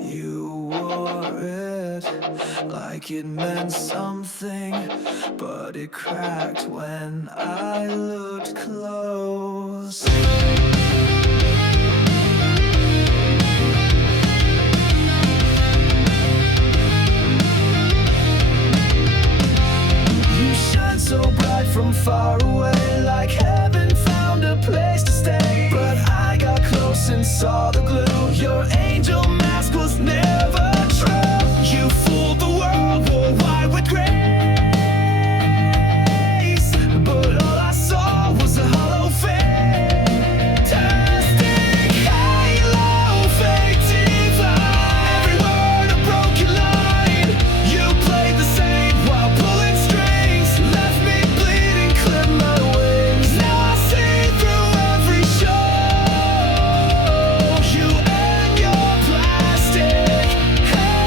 You wore it like it meant something, but it cracked when I looked close. You shine so bright from far away, like heaven found a place to stay. But I got close and saw the glue. Your angel mask was never true. You fooled the world, wore white with grace. But all I saw was a hollow fantastic halo, fake divine. Every word a broken line. You played the same while pulling strings. Left me bleeding, clipped my wings. Now I see through every show. You and your plastic halo.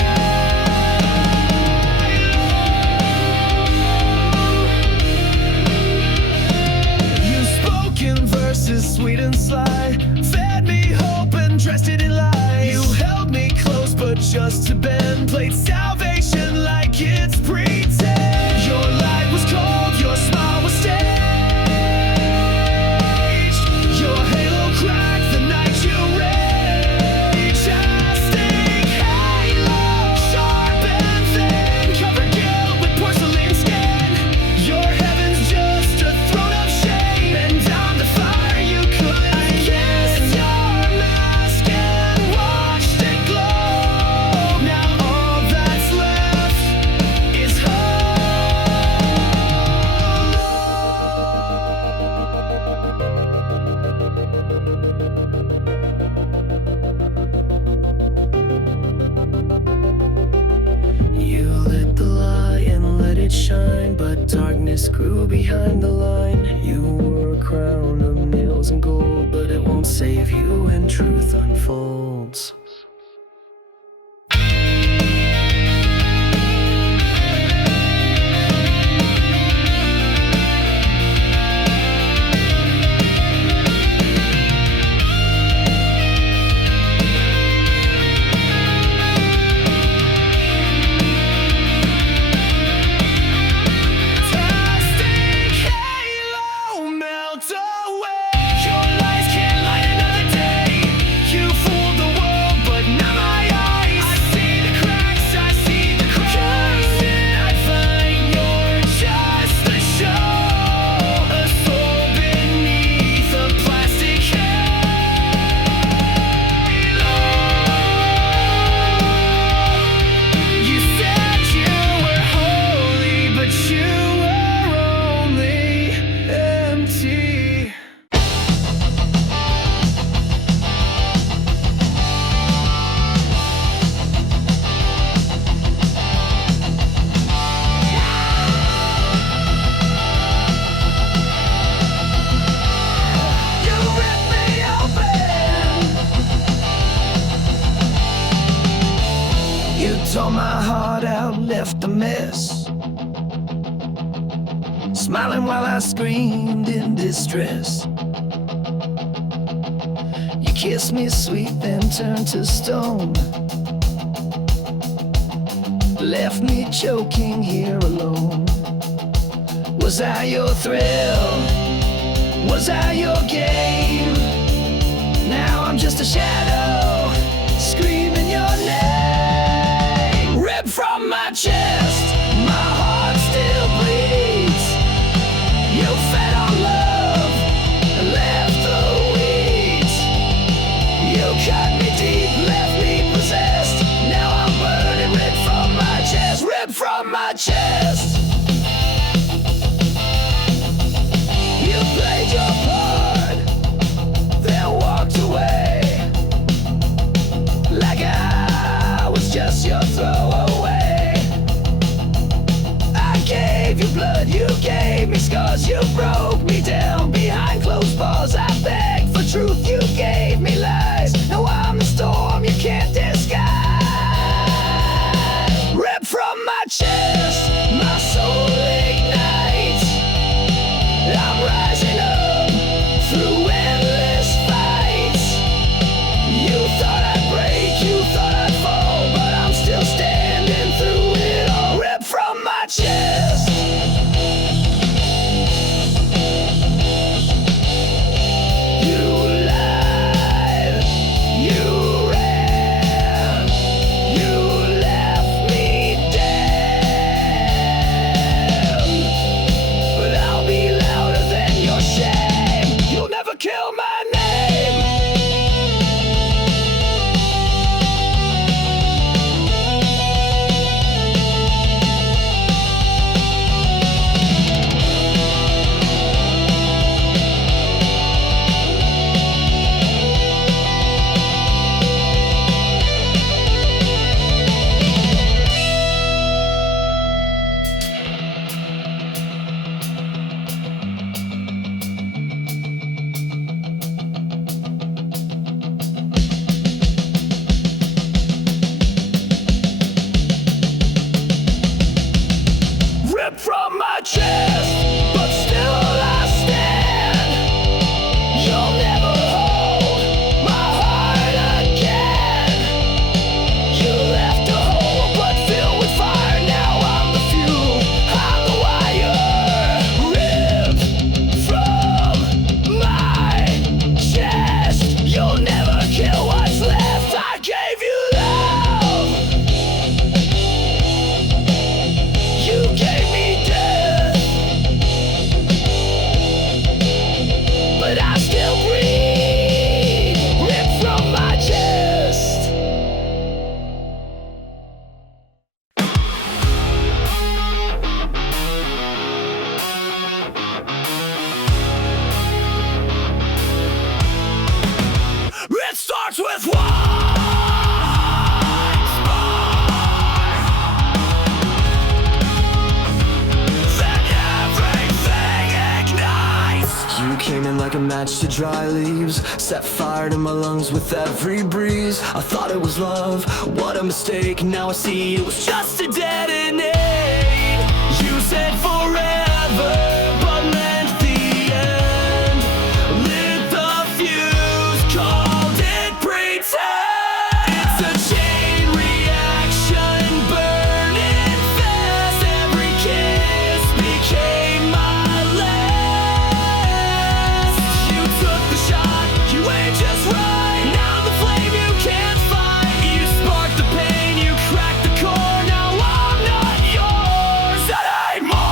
You spoke in verses sweet and sly, fed me hope and dressed it in lies. You held me close but just to bend, played salvation like it's pretend. Your light was cold, your smile was staged. Your halo cracked the night you raged. Fantastic halo, sharp and thin, covered guilt with porcelain skin. Your heaven's just a throne of shame, and down the fire you could. I kissed your mask and watched it glow. Now all that's left is You lit the light and let it shine, but darkness grew behind the line. You wore a crown of nails and gold, but it won't save you when truth unfolds. Fantastic halo, melt away. Your lies can't light another day. You fooled the world, but now my eyes. I see the cracks, I see the cracks. I find you're just a show, a soul beneath a plastic halo. You said you were holy, but you were only empty. You ripped me open. You tore my heart out, left a mess, smiling while I screamed in distress. You kissed me sweet, then turned to stone, left me choking here alone. Was I your thrill? Was I your game? Now I'm just a shadow, screaming your name. Ripped from my chest, my heart still bleeds. You fed on love and left the weeds. You cut me deep, left me possessed. Now I'm burning, ripped from my chest, ripped from my chest. You played your part, then walked away, like I was just your throwaway. I gave you blood, you gave me scars, you broke me down behind closed bars. I begged for truth, you gave me lies. Now I'm the storm you can't disguise. Ripped from my chest, my soul ignites. I'm rising up through endless fights. You thought I'd break, you thought I'd match to dry leaves, set fire to my lungs with every breeze. I thought it was love, what a mistake. Now I see it was just a dead end. You said forever, but meant the end. Lit the fuse, called it pretend. It's a chain reaction, burning fast. Every kiss became my last. You took the shot, you aimed just right. Now the flame you can't fight. You sparked the pain, you cracked the core. Now I'm not yours anymore.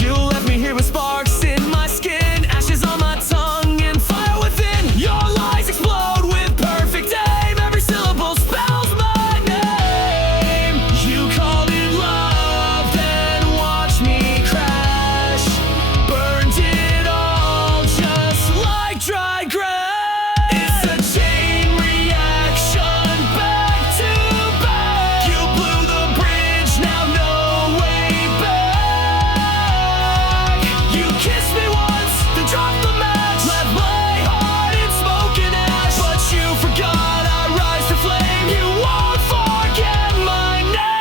You left me here with sparks in my skin, ashes on my tongue, and fire within. Your lies explode with perfect aim. Every syllable spells my name. You called it love, then watched me crash. Burned it all just like dry grass. It's a chain reaction, back to back. You blew the bridge, now no way back. You kissed me once, then dropped the match. Left my heart in smoke and ash. But you forgot I rise to flame. You won't forget my name.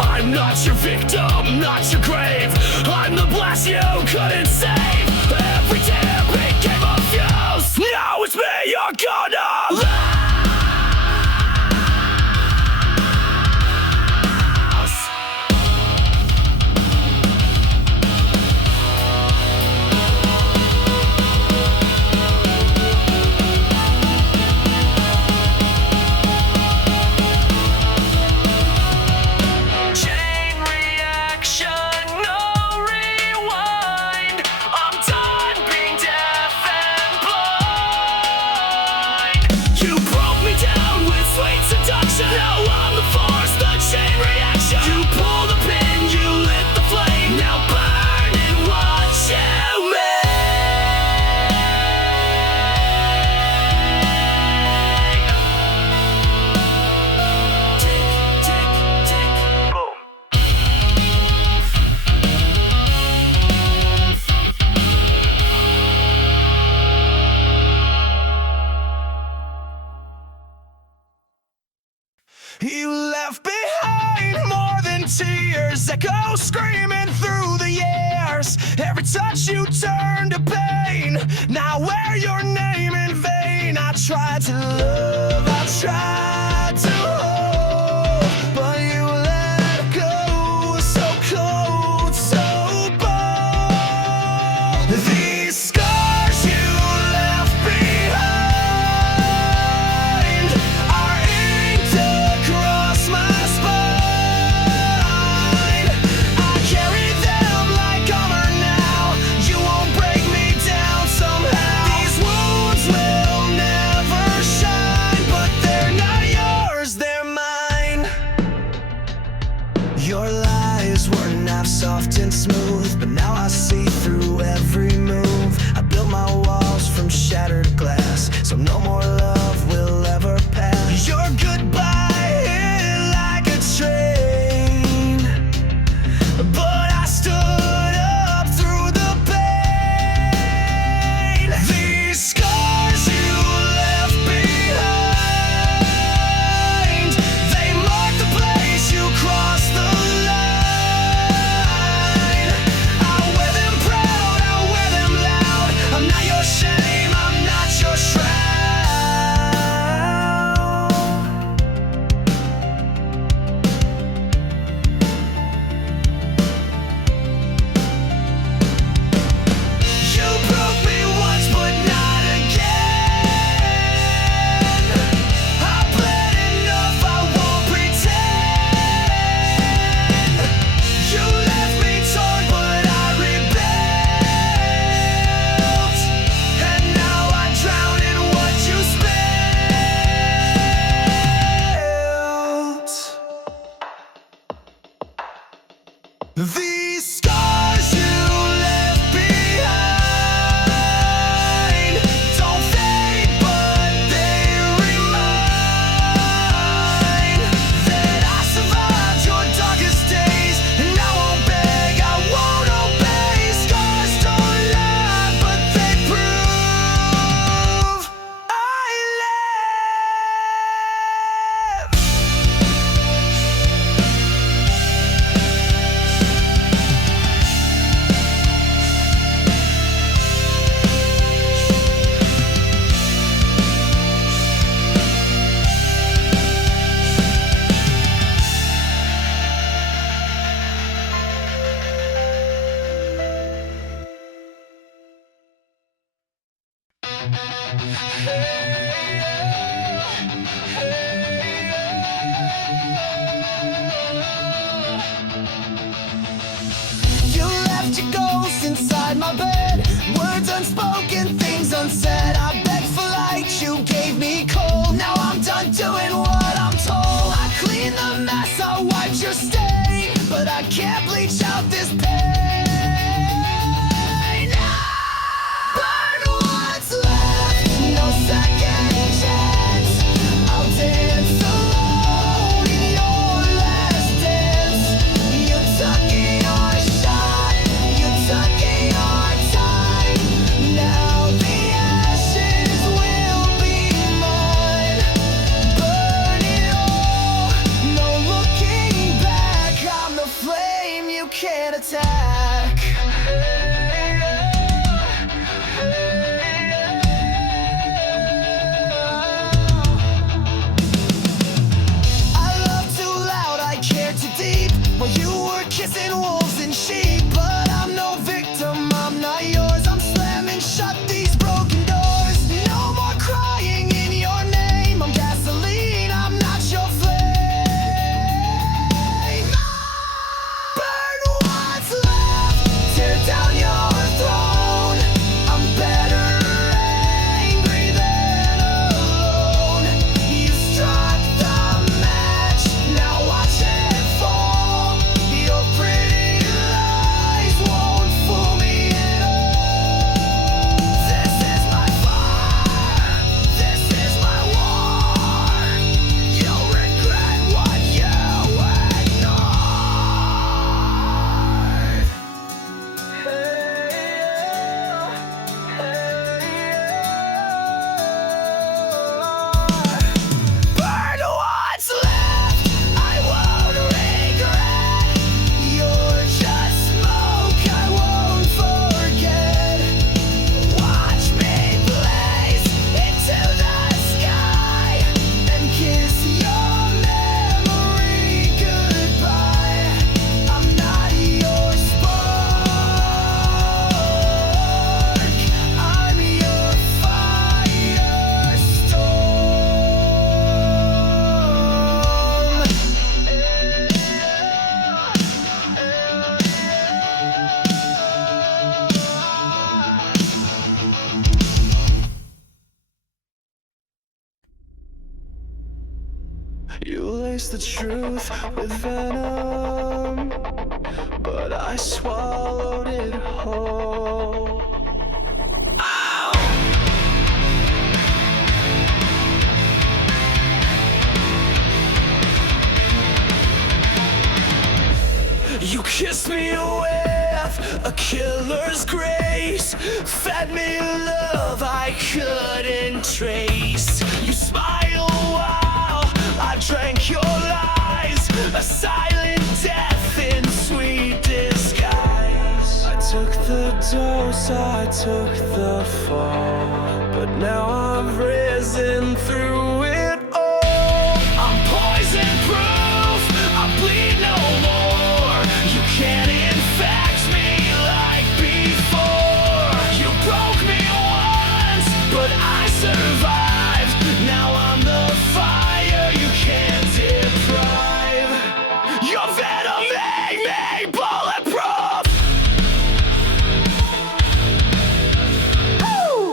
I'm not your victim, not your grave. I'm the blast you couldn't save. Every tear became a fuse. Now it's me you're gonna lose. Chain reaction, no rewind. I'm done being deaf and blind. You broke me down with sweet seduction. Now I'm the force, the chain reaction. You pull the pin, you lit the flame. Now burn and watch you make. Tick, tick, tick, boom. You left behind more than tears, echo screaming through the years. Every touch you turned to pain. Now wear your name in vain. I tried to love, I tried to hold, but you let go. So cold, so bold. These scars you left behind are inked across my spine. I carry them like armor now. You won't break me down somehow. These wounds will never shine, but they're not yours, they're mine. Your lies were not soft and smooth, but now I see through every move. I built my walls from shattered glass, so no more love will ever pass. Your goodbye hit like a train, but I stood up through the pain. These scars you left behind, they mark the place you crossed the line. I wear them proud, I wear them You left your ghost inside my bed, words unspoken, things unsaid. I begged for light, you gave me cold. Now I'm done doing what I'm told. I cleaned the mess, I wiped your stain, but I can't bleach out this pain. Burn what's left, no second chance. I'll dance alone in your last dance. You took your shot, you took your time. Now the ashes will be mine. Burn it all, no looking back. I'm the flame you can't attack. I love too loud, I care too deep. While you were kissing wolves and sheep. But I'm no victim, I'm not yours. I'm slamming shut these broken doors. No more crying in your name. I'm gasoline, I'm not your flame. Burn what's left, tear down your throne. I'm better angry than alone. You struck the match, now watch it fall. Your pretty lies won't fool me at all. This is my fire, this is my war. You'll regret what you ignored. Burn what's left, I won't regret. You're just smoke, I won't forget. Watch me blaze into the sky and kiss your memory goodbye. I'm not your spark, I'm your firestorm. You lace the truth with venom, but I swallowed it whole. You kissed me with a killer's grace, fed me love I couldn't trace. You smiled while I drank your lies, a silent death in sweet disguise. I took the dose, I took the fall, but now I've risen through it all. I'm poison proof, I bleed no more. You can't infect me like before. You broke me once, but I survived. Now I'm the fire you can't deprive. Your venom made me bulletproof. Woo!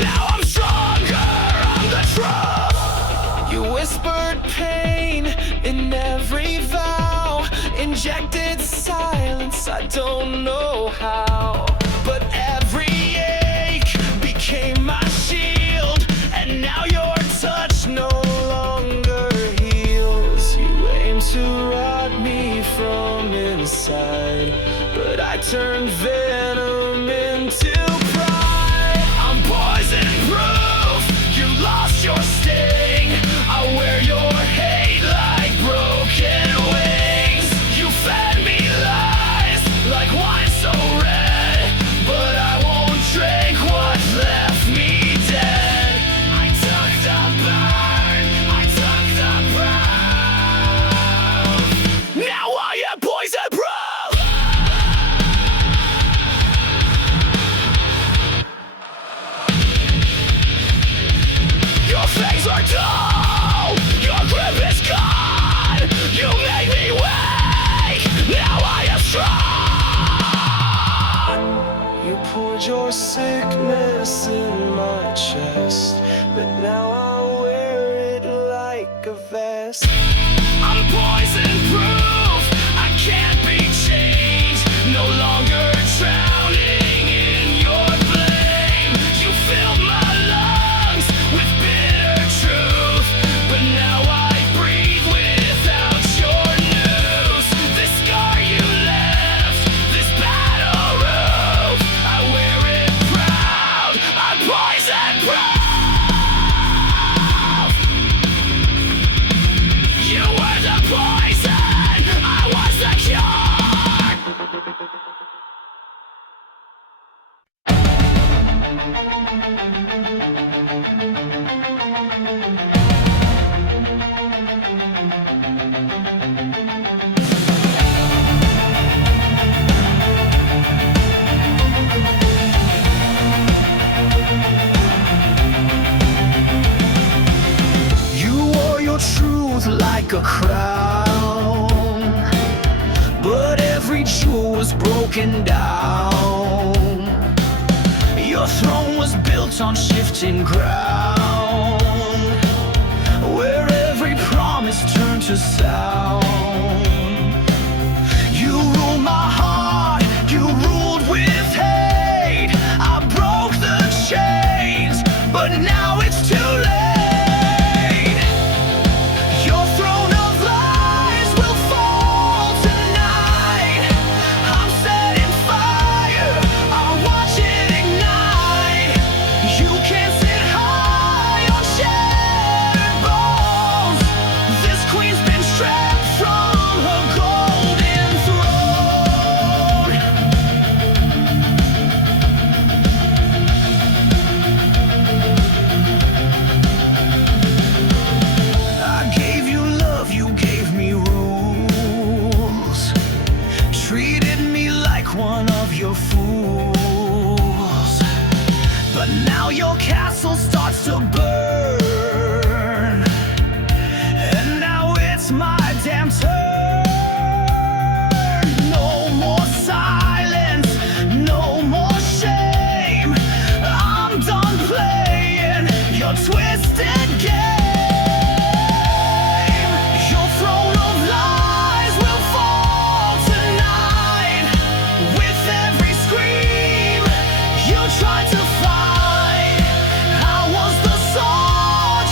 Now I'm stronger, I'm the truth. You whispered pain in every vow, injected silence, I don't know how. But every ache became my shield, and now your touch no longer heals. You aim to rot me from inside, but I turned venom into pride. I'm poison proof, you lost your sting. I wear your hate like broken wings. You fed me lies like wine so red, but I won't drink what left me dead. I took the burn, I took the brown. Now I am poison proof. but now I wear it like a vest. I'm poison proof, I can't be changed. No longer drowning in your blame. You filled my lungs with bitter truth, but now I breathe without your news. This scar you left, this battle roof, I wear it proud. I'm poison proof. You were the poison, I was the cure. You wore your truth like a crown, but every jewel was broken down. Your throne was built on shifting ground, where every promise turned to sound. You ruled my heart, you ruled with hate. I broke the chains, but now it's too late. Your throne of lies will fall tonight. I'm setting fire, I'll watch it ignite. You can't sit high on shattered bones. This queen's been stripped from her golden throne. I gave you love, you gave me rules. Treated me like one of your fools. But now your castle starts to burn, and now it's my damn turn. No more silence, no more shame. I'm done playing your twisted game. Your throne of lies will fall tonight. With every scream you tried to fight, I was the sword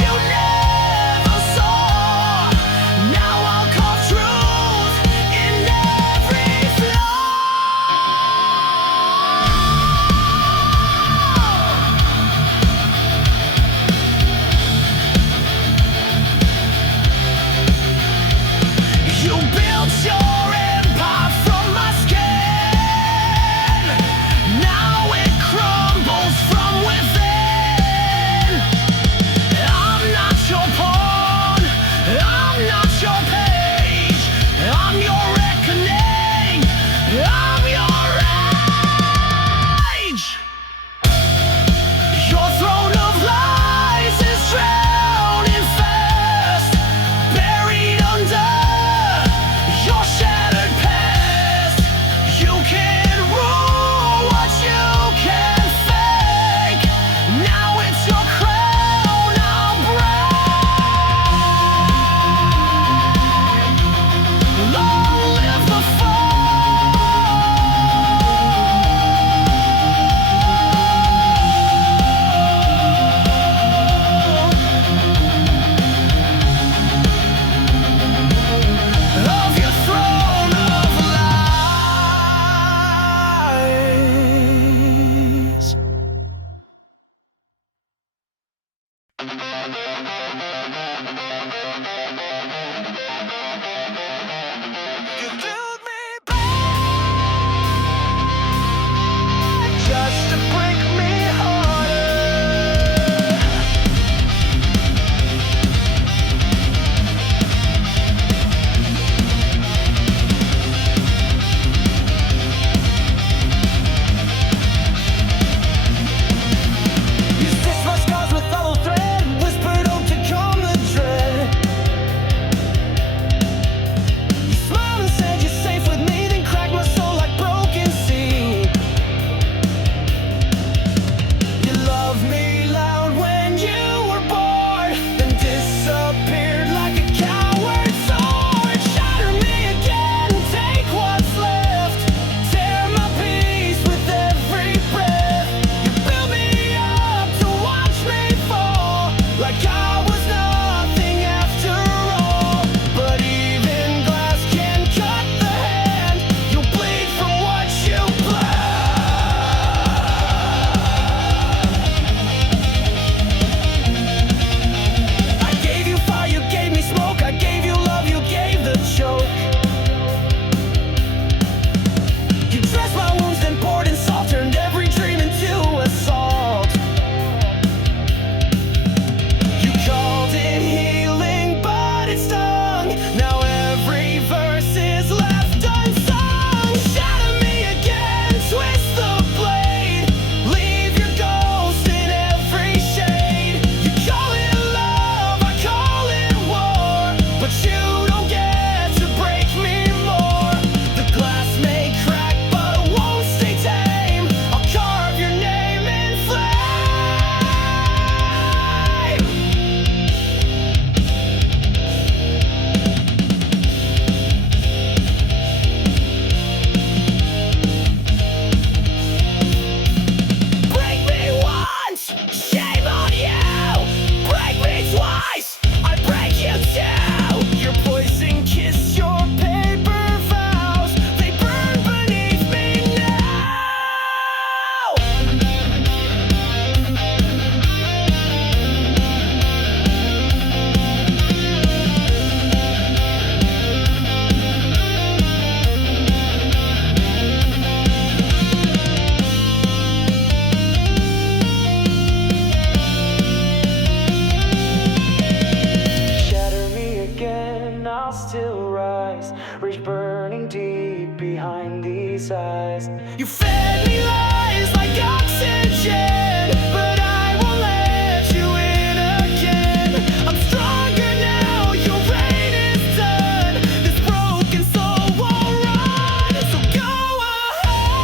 these eyes. You fed me lies like oxygen, but I won't let you in again. I'm stronger now, your reign is done. This broken soul won't run, so go ahead,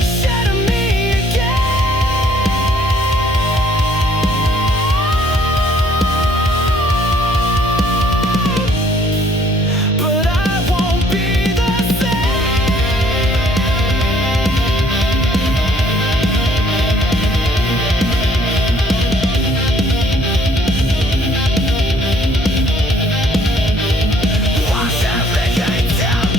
shatter me again. But I won't be the same. Wash everything down.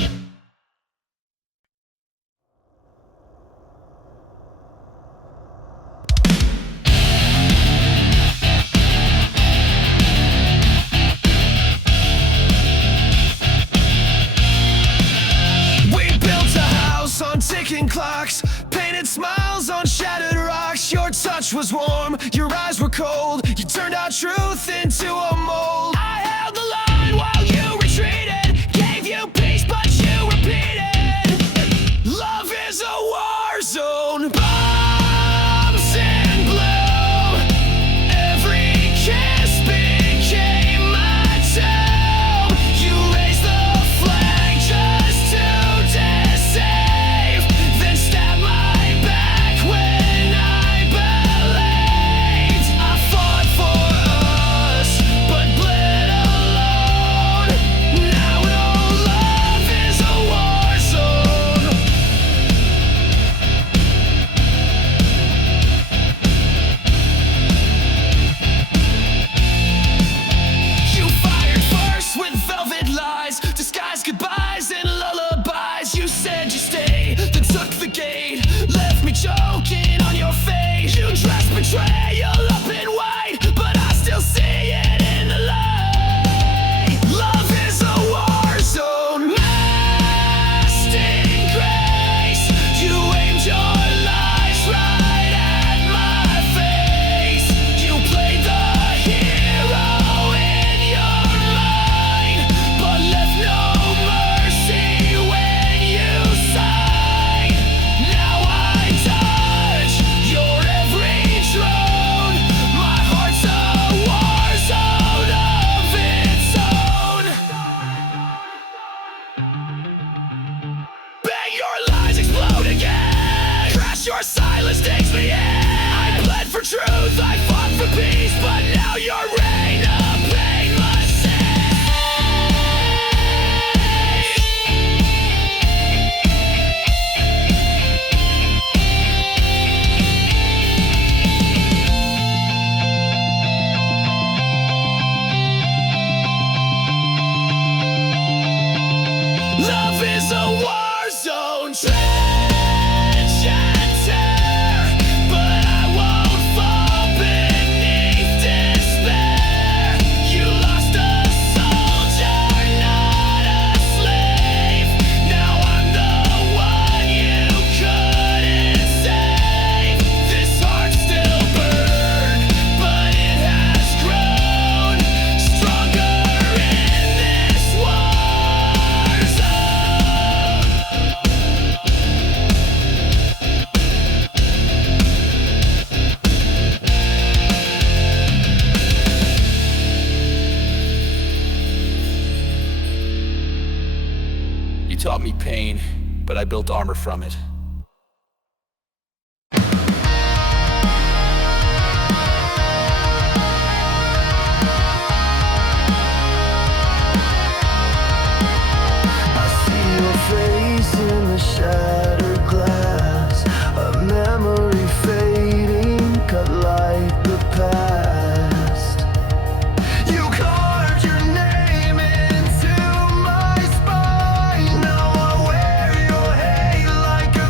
We built a house on ticking clocks, painted smiles on shattered rocks. Your touch was warm, your eyes were cold. You turned our truth into a mold. I held the line while you retreated, gave you peace but you repeated. Love is a war zone, bombs in blue. Every kiss became my tomb. You raised the flag just to deceive, then stabbed my back when I believed. I fought for us, but bled alone. Now no love is a war zone. You fired first with velvet lies, disguised goodbyes and lullabies. You said you stay, then took the gate, left me choking on your face. You dressed betrayal up in white, but I still see it in the light. Love is a war zone, masked in grace. You aimed your lies right at my face. You played the hero in your mind, but left no mercy when you sighed. Now I touch your every drone. My heart's a war zone of its own. Bang, your lies explode again. Crash, your silence takes me in. I bled for truth, I fought for peace, but now your reign of pain must Love is a war zone, trench and tear, but I won't fall beneath despair. You lost a soldier, not a slave. Now I'm the one you couldn't save. This heart still burns, but it has grown stronger in this war zone. You taught me pain, but I built armor from it. I see your face in the shattered glass, a memory fading, cut like the past. You carved your name into my spine. Now I wear your hate like a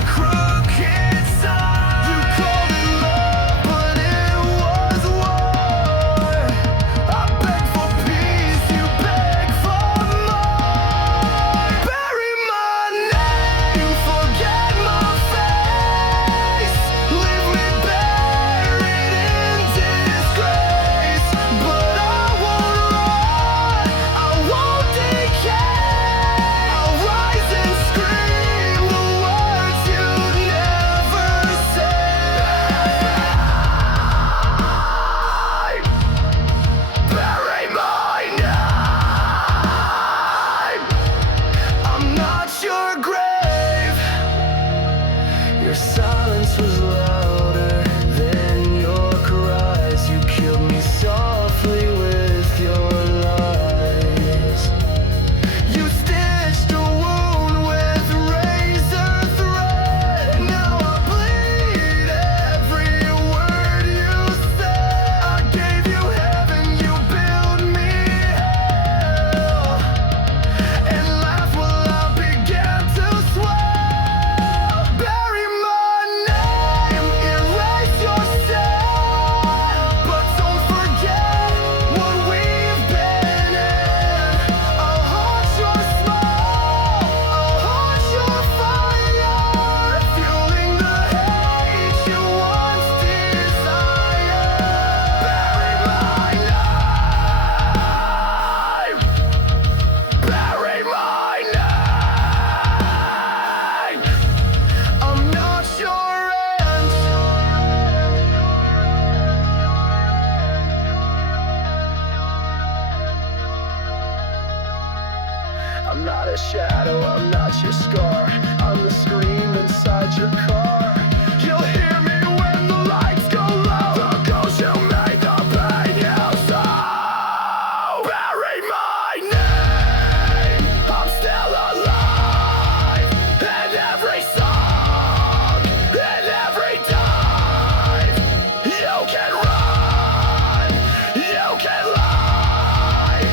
I'm not a shadow, I'm not your scar. I'm the scream inside your car. You'll hear me when the lights go low. The ghost you made, the pain you sow. Bury my name, I'm still alive. In every song, in every dive. You can run, you can lie,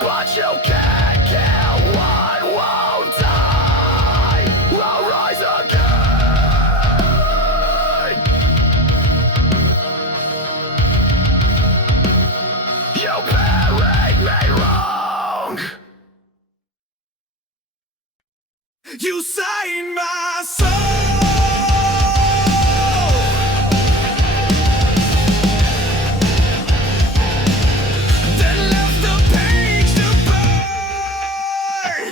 but you can't kill what won't die. I'll rise again. You buried me wrong. You saved my soul. Then left the page to burn.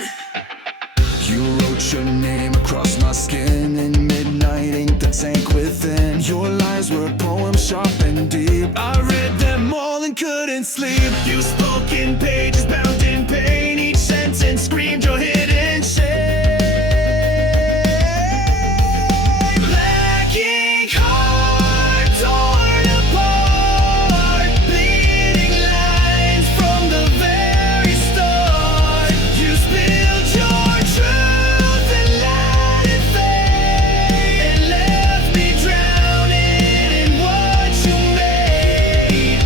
You wrote your name across my skin in midnight ink that sank within. Your lies were poems sharp and deep. I read them all and couldn't sleep. You spoke in pages bound in pain. Each sentence screamed your hidden shame. Black ink heart torn apart, bleeding lines from the very start. You spilled your truth and let it fade, and left me drowning in what you made.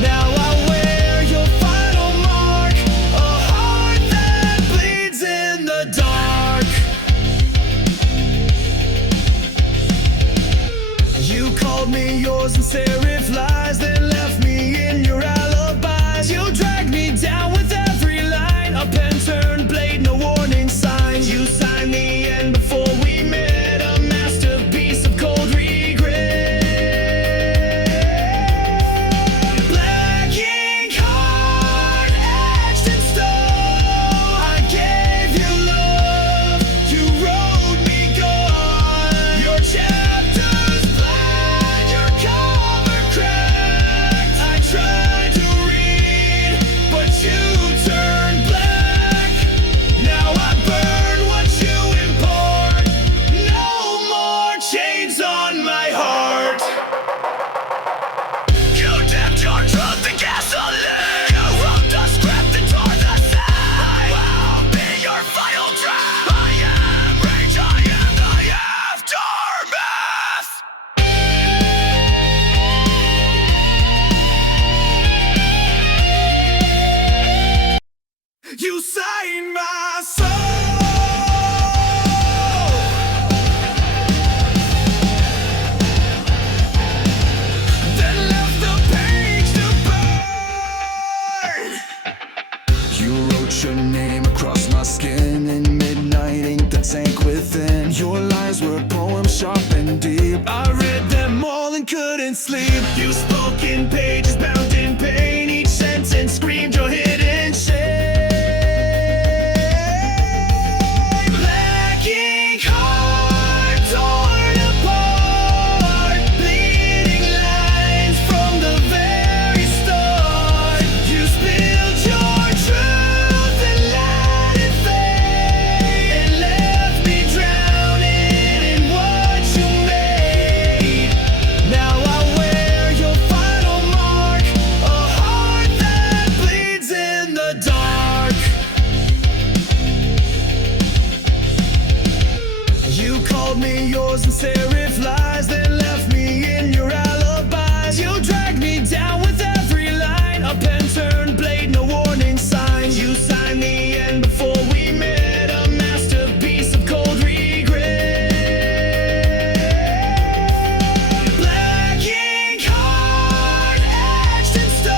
Now I wear your final mark, a heart that bleeds in the dark. You called me yours and serif lies, then left me in your alibis. You dragged me down with every line, a pen turned blade, no warning signs. You signed the end before we met, a masterpiece of cold regret. Black ink heart etched in stone. I gave you love, you wrote me gone. Your chapters blank, your cover cracked. I tried to read, but you turned black. Now I burn what you import. No more chains on my heart. You dipped your truth in gasoline. You wrote the script and tore the side. I'll be your final draft. I am rage, I am the aftermath. You saved my soul. Then left the page to burn. You wrote your name across my skin in midnight ink that sank within. Your lies were poems sharp and deep. I read them all and couldn't sleep. You spoke in pages bound in pain. Each sentence screamed your hidden shame. Black ink heart torn apart, bleeding lines from the very start. You spilled your truth and let it fade, and left me drowning in what you made. Now I wear your final mark, a heart that bleeds in the dark. You called me yours and serif lies, then left me in your alibis. You dragged me down with every line, a pen turned blade, no warning signs. You signed the end before we met, a masterpiece of cold regret. Black ink heart etched in stone.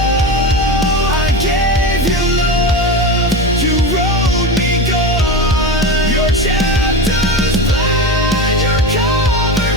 I gave you love, you wrote me gone. Your chapters blank, your cover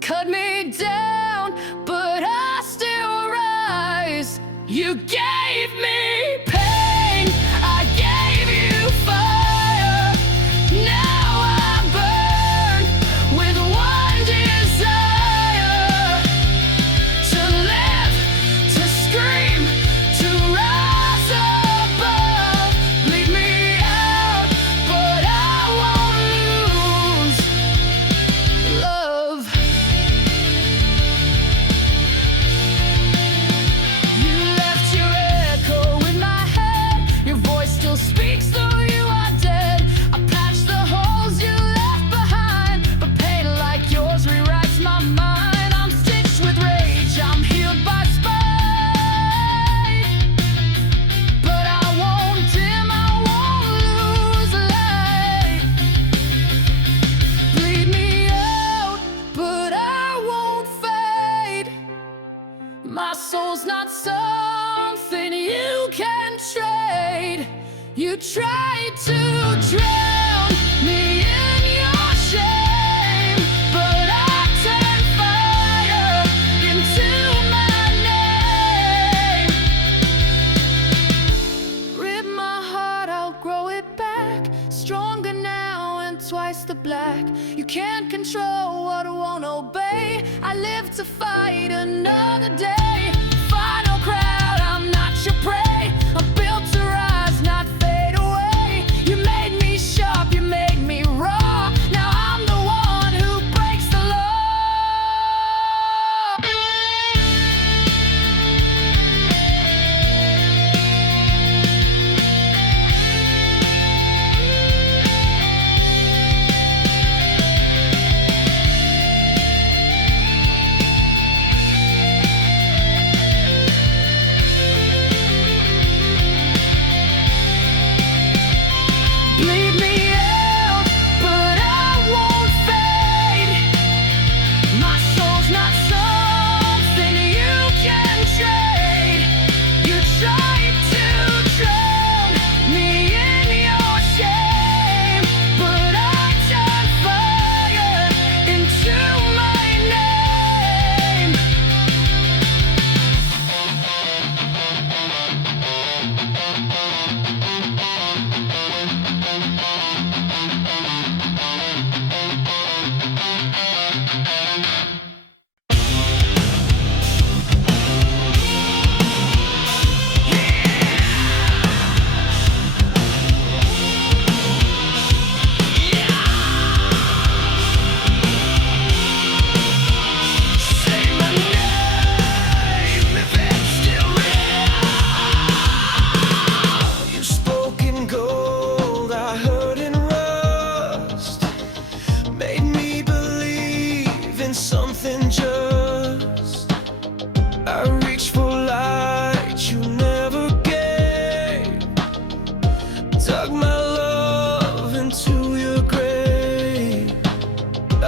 Cut me down, but I still rise. You gave me pain, I gave you fire. Now I burn with one desire: to live, to scream, to rise above. Bleed me out, but I won't lose love. You left your echo in my head. Your voice still speaks, though you are dead. I patched the holes you left behind, but pain like yours rewrites my mind. I'm stitched with rage, I'm healed by spite. But I won't dim, I won't lose light. Bleed me out, but I won't fade. My soul's not something you can trade. You tried to drown me in your shame, but I turned fire into my name. Rip my heart, I'll grow it back, stronger now and twice the black. You can't control what won't obey. I live to fight another day. Final crowd, I'm not your prey. I'm built to rise, not fade away. You made me sharp, you made me raw. Now I'm the one who breaks the law.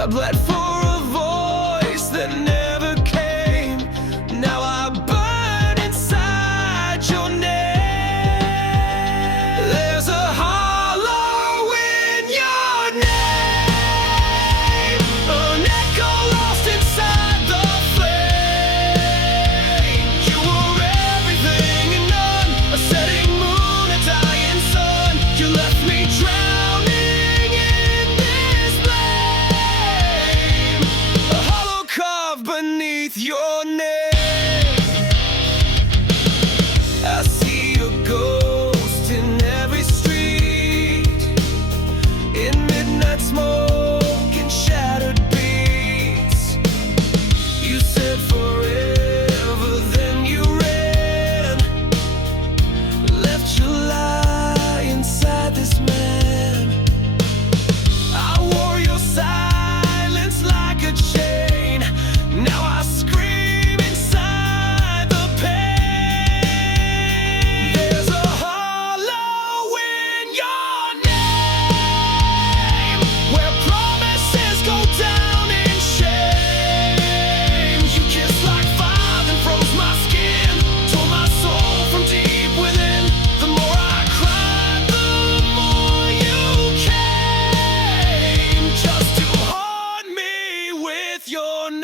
I bled for a voice that never came. Now I burn inside your name. There's a hollow in your name, an echo lost inside the flame. You were everything and none, a setting moon, a dying sun. You left me drowning in this flame, a hollow carved beneath your name. I see a ghost in every street, in midnight smoke and shattered beats. You said forever, then you ran, left your lie inside this man. I wore your silence like a chain. Now I scream inside the pain. There's a hollow in your name, where promises go down in shame. You kissed like fire, then froze my skin, tore my soul from deep within. The more I cried, the more you came, just to haunt me with your name.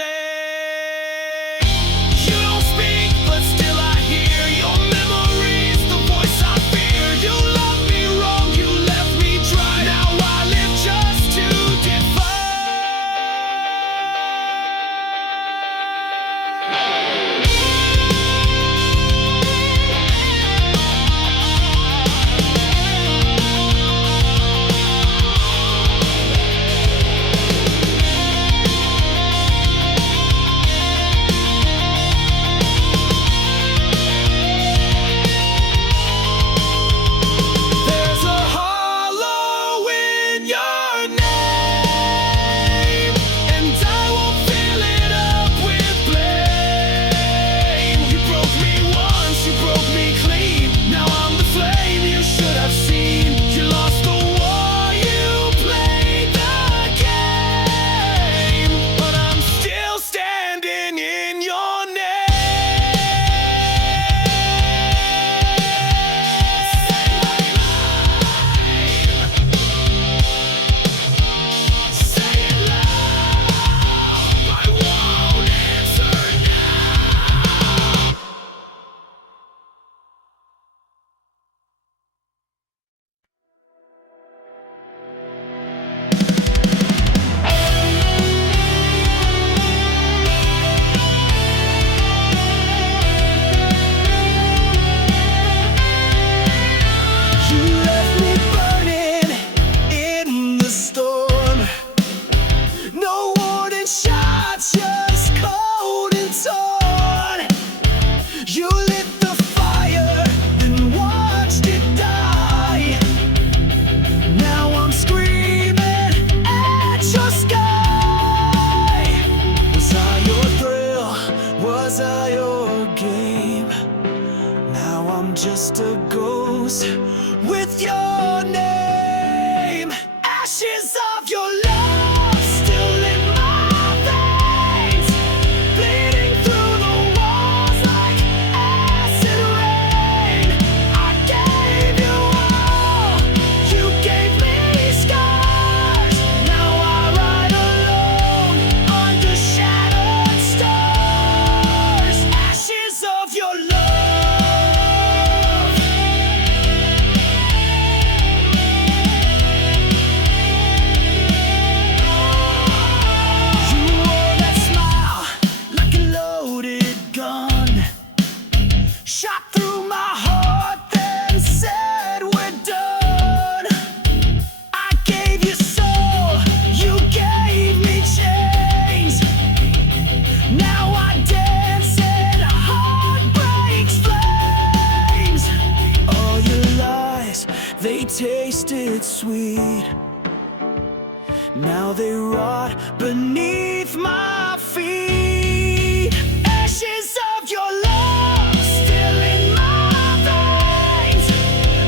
You don't speak, but still I hear your memories, the voice I fear. You loved me wrong, you left me dry. Now I live just to defy. There's a hollow in your name, and I won't fill it up with blame. You broke me once, you broke me clean. Now I'm the flame you should have seen. You lost the war, you played the game, but I'm still standing in your name. Say it loud, I won't answer now. You left me burning in the storm. No warning shots, just cold and torn. You lit the fire, then watched it die. Now I'm screaming at your sky. Was I your thrill? Was I your game? Now I'm just a ghost with your name. Ashes of your love still in my veins, bleeding through the walls like acid rain. I gave you all, you gave me scars. Now I ride alone under shattered stars. Ashes of your love. You wore that smile like a loaded gun, shot through my heart, then said we're done. I gave you soul, you gave me chains. Now I dance in heartbreak's flames. All your lies, they tasted sweet. Now they rot beneath my feet. Ashes of your love still in my veins,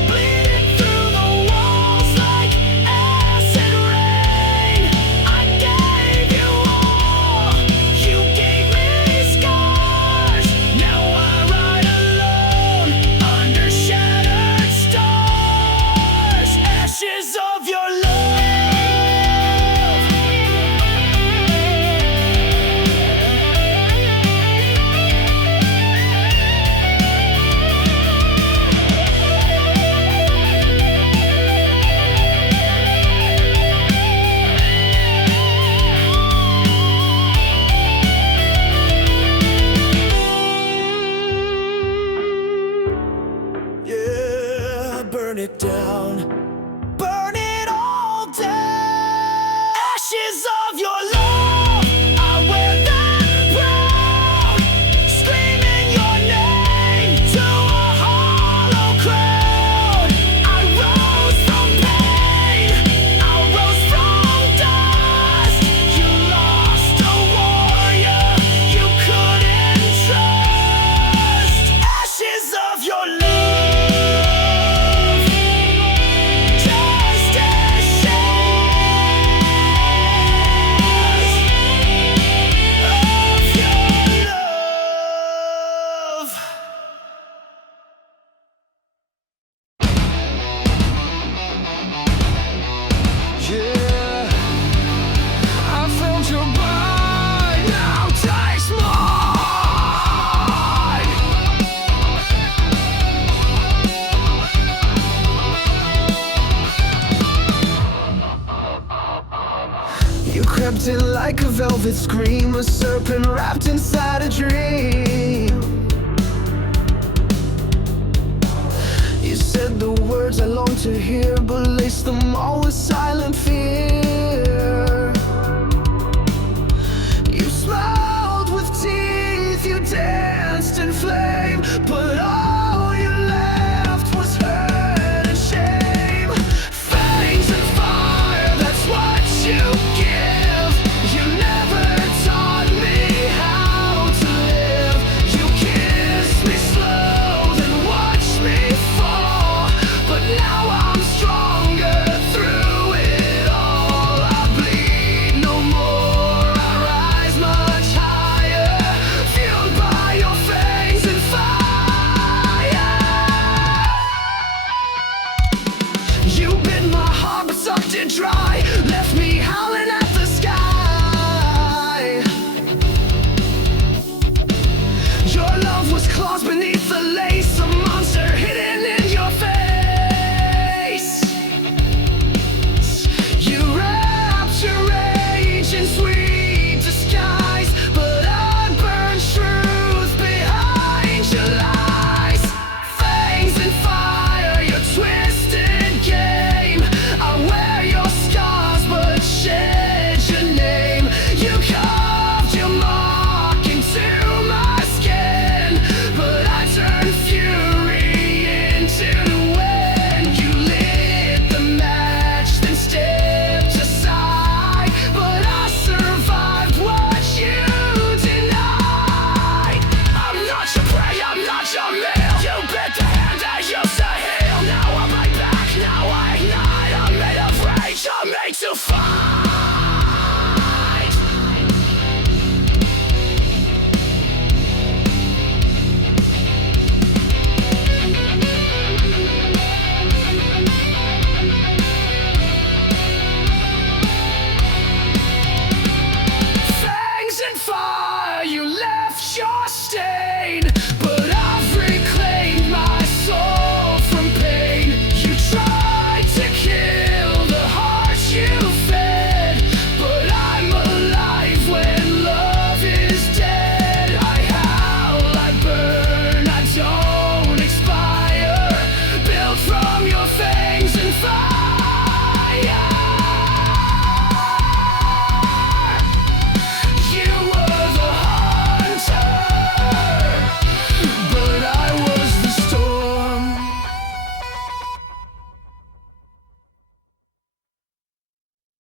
bleeding through the walls like acid rain. I gave your love, I wear them proud, screaming your name to a hollow crowd. I rose from pain, I rose from dust. You lost a warrior you couldn't trust. Ashes of your love, just ashes of your love. Yeah, I felt your bite, now taste mine. You crept in like a velvet scream, a serpent wrapped inside a dream. You said the words I longed to hear, but laced them all with silent fear.